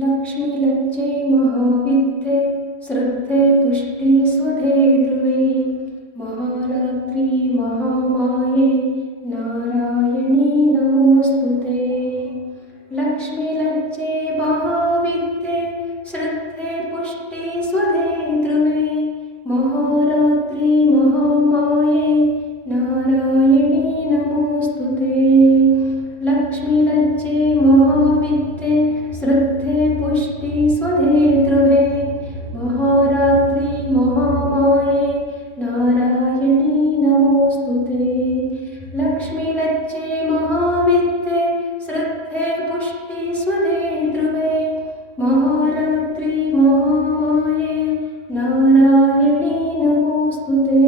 लक्ष्मी लज्जे महाविद्ये श्रद्धे पुष्टि स्वधे ध्रुवे महारात्रि महामाये नारायणी नमोस्तुते। लक्ष्मी लज्जे महाविद्ये श्रद्धे पुष्टि स्वधे ध्रुवे महारात्रि महामाये नारायणी नमोस्तुते। लक्ष्मी लज्जे महाविद्ये श्रद्धे पुष्टि स्वधे ध्रुवे महारात्रि महामाये नारायणी नमोस्तुते। लक्ष्मी लज्जे महाविद्ये श्रद्धे पुष्टि स्वधे ध्रुवे महारात्रि महामाये नारायणी नमोस्तुते।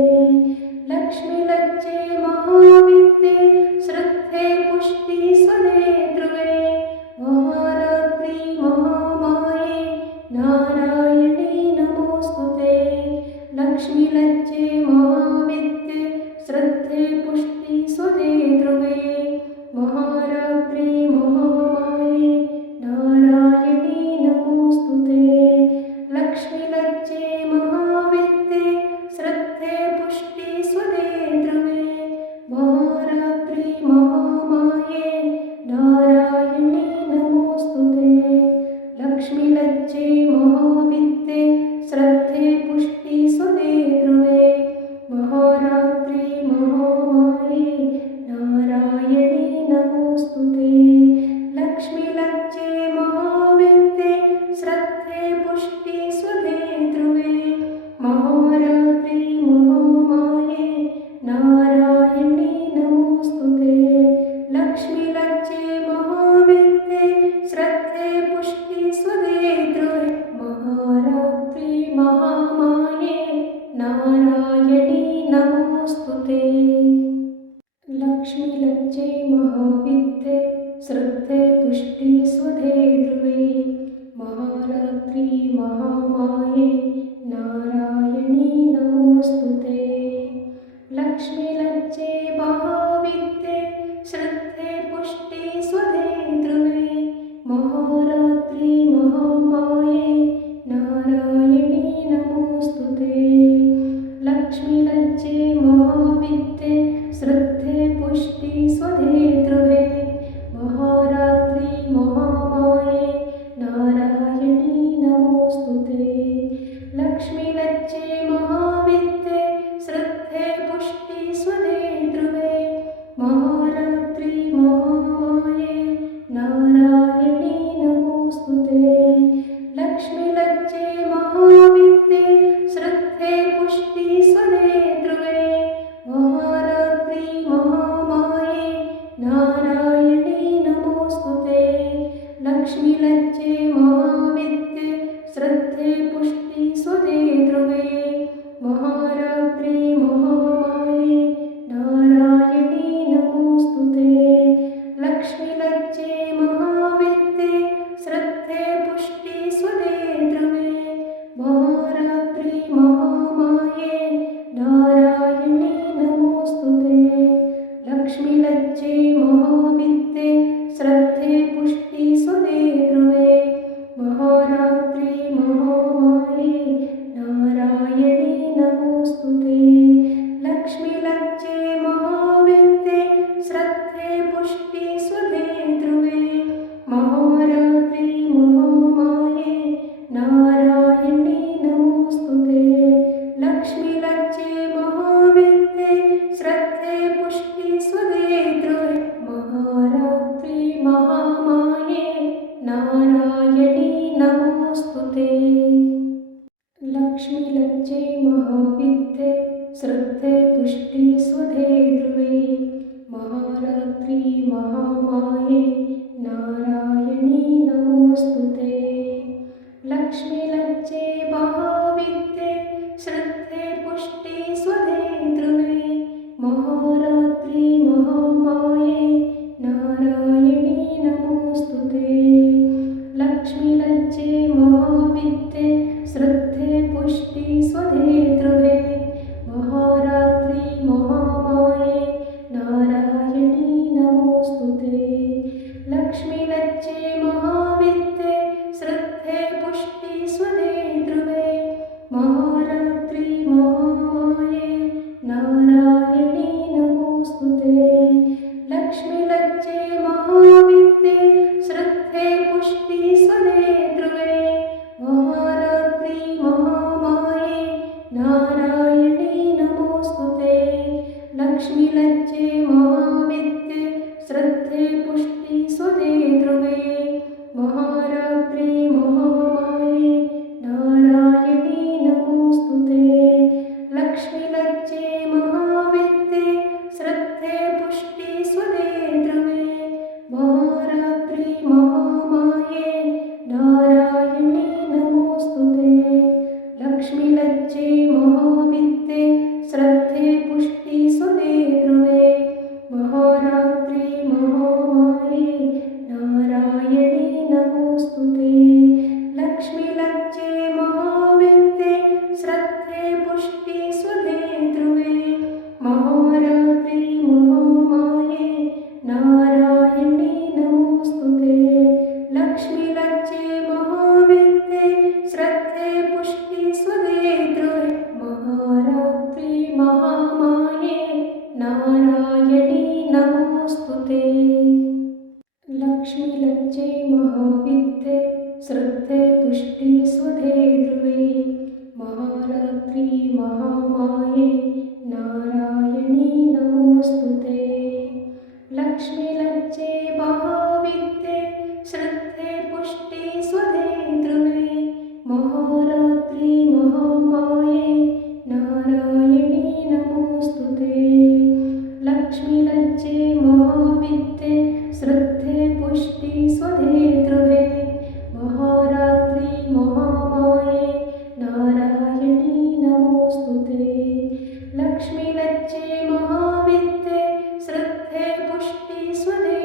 लक्ष्मी लज्जे महाविद्ये श्रद्धे पुष्टि स्वधे ध्रुवे महारात्रि महामाये नारायणी नमोस्तुते। लक्ष्मी लज्जे महाविद्ये श्रद्धे पुष्टि स्वधे ध्रुवे महारात्रि महामाये नारायणी नमोस्तुते। लक्ष्मी लज्जे महाविद्ये श्रद्धे पुष्टि स्वधे ध्रुवे महारात्रि महामाये नारायणी नमोस्तुते। लक्ष्मी लज्जे महाविद्ये श्रद्धे पुष्टि स्वधे ध्रुवे महारात्रि महामाये नारायणी नमोस्तुते। लक्ष्मी लज्जे महाविद्ये श्रद्धे पुष्टि स्वधे ध्रुवे महारात्रि महामाये नारायणी नमोस्तुते। लक्ष्मी लज्जे महाविद्ये श्रद्धे पुष्टि स्वधे ध्रुवे महारात्रि महामाये नारायणी नमोस्तुते। लक्ष्मी लज्जे महाविद्ये श्रद्धे पुष्टि स्वधे ध्रुवे महारात्रि महामाये नारायणी नमोस्तुते। लक्ष्मी लज्जे महाविद्ये श्रद्धे पुष्टि स्वधे ध्रुवे महारात्रि महामाये नारायणी नमोस्तुते। लक्ष्मी लज्जे महाविद्ये श्रद्धे पुष्टि स्वधे ध्रुवे महारात्रि महामाये नारायणी नमोस्तुते। लक्ष्मी लज्जे महाविद्ये श्रद्धे पुष्टि स्वधे ध्रुवे महारात्रि महामाये नारायणी नमोस्तुते। लक्ष्मी लज्जे महाविद्ये श्रद्धे पुष्टि स्वधे ध्रुवे महारात्रि महामाये नारायणी नमोस्तुते। लक्ष्मी लज्जे महाविद्ये श्रद्धे पुष्टि स्वधे ध्रुवे महारात्रि महामाये नारायणी नमोस्तुते। लक्ष्मी लज्जे महाविद्ये श्रद्धे पुष्टि स्वधे ध्रुवे महारात्रि महामाये नारायणी नमोस्तुते। लक्ष्मी लज्जे महाविद्ये श्रद्धे पुष्टि स्वधे ध्रुवे महारात्रि महामाये नारायणी नमोस्तुते। लक्ष्मी लज्जे महाविद्ये श्रद्धे पुष्टि स्वधे ध्रुवे महारात्रि महामाये नारायणी नमोस्तुते। लक्ष्मी लज्जे महाविद्ये श्रद्धे पुष्टि स्वधे ध्रुवे महारात्रि महामाये नारायणी नमोस्तुते। लक्ष्मी लज्जे महाविद्ये श्रद्धे पुष्टि स्वधे ध्रुवे महारात्रि महामाये नारायणी नमोस्तुते। लक्ष्मी लज्जे महाविद्ये श्रद्धे पुष्टि स्वधे ध्रुवे महारात्रि महामाये नारायणी नमोस्तुते। लक्ष्मी लज्जे महाविद्ये श्रद्धे पुष्टि स्वधे ध्रुवे महारात्रि महामाये नारायणी नमोस्तुते। लक्ष्मी लज्जे महाविद्ये पुष्टि स्वधे ध्रुवे महारात्रि महामाये नारायणी नमोस्तुते लक्ष्मी लज्जे महाविद्ये श्रद्धे पुष्टि स्वधे ध्रुवे महारात्रि महामाये नारायणी नमोस्तुते लक्ष्मी लज्जे महाविद्ये श्रद्धे पुष्टि स्वधे ध्रुवे महारात्रि महामाये नारायणी नमोस्तुते लक्ष्मी लज्जे महाविद्ये श्रद्धे पुष्टि स्वधे ध्रुवे महारात्रि महामाये नारायणी नमोस्तुते लक्ष्मी लज्जे महाविद्ये श्रद्धे पुष्टि स्वधे ध्रुवे महारात्रि महामाये नारायणी नमोस्तुते लक्ष्मी लज्जे महाविद्ये श्रद्धे पुष्टि स्वधे ध्रुवे महारात्रि महामाये नारायणी नमोस्तुते लक्ष्मी लज्जे महाविद्ये श्रद्धे पुष्टि स्वधे ध्रुवे महारात्रि महामाये नारायणी नमोस्तुते लक्ष्मी लज्जे महाविद्ये श्रद्धे पुष्टि स्वधे ध्रुवे महारात्रि महामाये नारायणी नमोस्तुते लक्ष्मी लज्जे महाविद्ये श्रद्धे पुष्टि स्वधे ध्रुवे महारात्रि महामाये नारायणी नमोस्तुते लक्ष्मी लज्जे महाविद्ये श्रद्धे पुष्टि स्वधे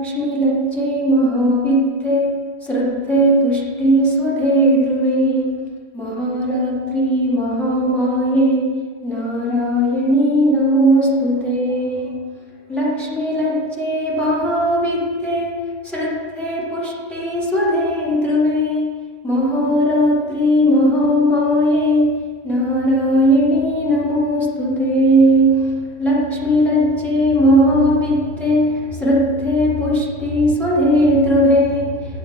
लक्ष्मीलज्जे महाविद्ये श्रद्धे पुष्टि स्वधे ध्रुवे महारात्रि महामाये नारायणी नमोस्तुते लक्ष्मीलज्जे महाविद्ये श्रद्धे पुष्टि स्वधे ध्रुवे महारात्रि महामाये नारायणी नमोस्तुते लक्ष्मीलज्जे महाविद्ये श्रद्धे पुष्टि स्वधे ध्रुवे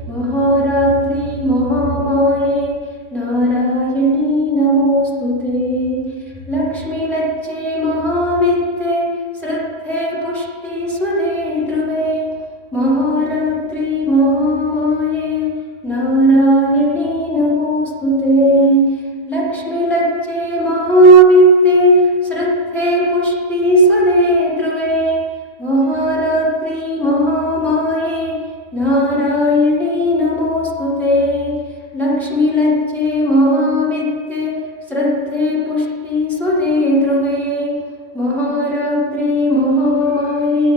महारात्रि महामाये नारायणी नमोस्तुते लक्ष्मीलज्जे महाविद्ये श्रद्धे पुष्टि स्वधे ध्रुवे महारात्रि महामाये नारायणी नमोस्तुते लक्ष्मीलज्जे महाविद्ये श्रद्धे पुष्टि स्वधे ध्रुवे महारात्रि महामाये नारायणी नमोस्तुते लक्ष्मीलज्जे महाविद्ये श्रद्धे पुष्टि स्वधे ध्रुवे महारात्रि महामाये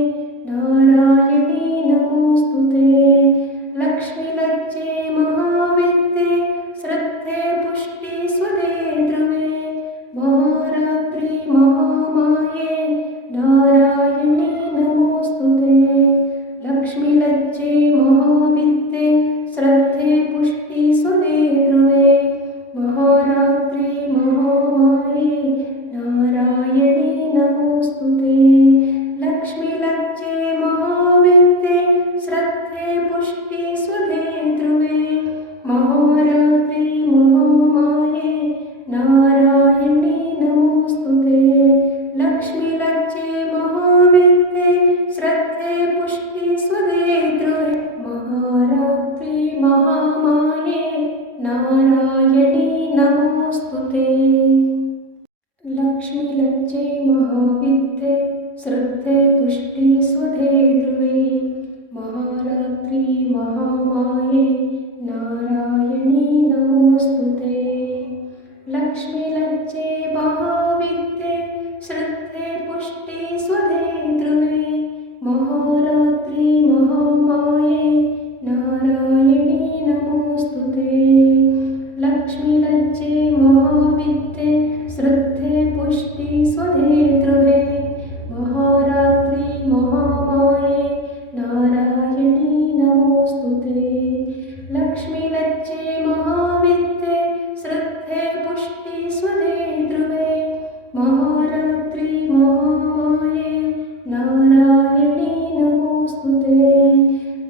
नारायणी नमोस्तुते लक्ष्मीलज्जे महाविद्ये श्रद्धे पुष्टि स्वधे ध्रुवे महारात्रि महामाये नारायणी नमोस्तुते लक्ष्मीलज्जे महाविद्ये श्रद्धे पुष्टि स्वधे ध्रुवे महारात्रि महामाये नारायणी नमोस्तुते लक्ष्मीलज्जे महाविद्ये श्रद्धे पुष्टि स्वधे ध्रुवे महारात्रि महामाये नारायणी नमोस्तुते लक्ष्मीलज्जे महाविद्ये श्रद्धे पुष्टि स्वधे ध्रुवे महारात्रि महामाये नारायणी नमोस्तुते लक्ष्मीलज्जे महाविद्ये श्रद्धे पुष्टि स्वधे ध्रुवे महारात्रि महामाये नारायणी नमोस्तुते लक्ष्मीलज्जे महाविद्ये श्रद्धे पुष्टि स्वधे ध्रुवे महारात्रि महामाये नारायणी नमोस्तुते लक्ष्मीलज्जे महाविद्ये श्रद्धे पुष्टि स्वधे ध्रुवे महारात्रि महामाये नारायणी नमोस्तुते लक्ष्मीलज्जे महाविद्ये श्रद्धे पुष्टि स्वधे ध्रुवे महारात्रि महामाये नारायणी नमोस्तुते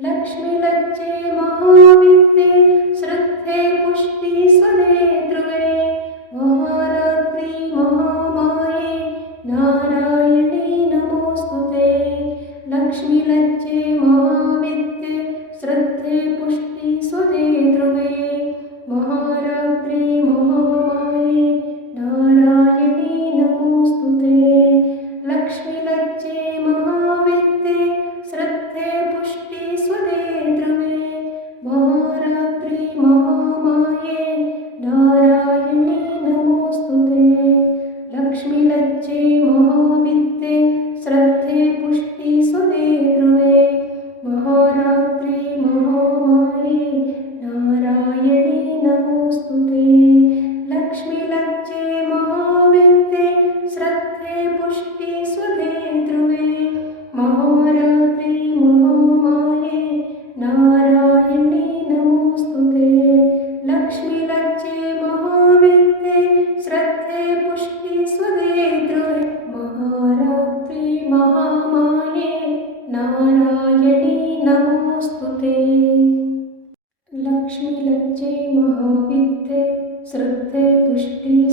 लक्ष्मीलज्जे महाविद्ये श्रद्धे पुष्टि स्वधे ध्रुवे महारात्रि महामाये नारायणी नमोस्तुते लक्ष्मीलज्जे महाविद्ये श्रद्धे पुष्टि स्वधे ध्रुवे महारात्रि महामाये नारायणी नमोस्तुते लक्ष्मीलज्जे महाविद्ये श्रद्धे पुष्टि स्वधे ध्रुवे महारात्रि महामाये नारायणी नमोस्तुते लक्ष्मीलज्जे महाविद्ये श्रद्धे पुष्टि स्वधे ध्रुवे महारात्रि महामाये नारायणी नमोस्तुते लक्ष्मीलज्जे महाविद्ये श्रद्धे पुष्टि स्वधे ध्रुवे महारात्रि महामाये नारायणी नमोस्तुते लक्ष्मीलज्जे महाविद्ये श्रद्धे पुष्टि स्वधे ध्रुवे महारात्रि महामाये नारायणी नमोस्तुते लक्ष्मीलज्जे महाविद्ये श्रद्धे पुष्टि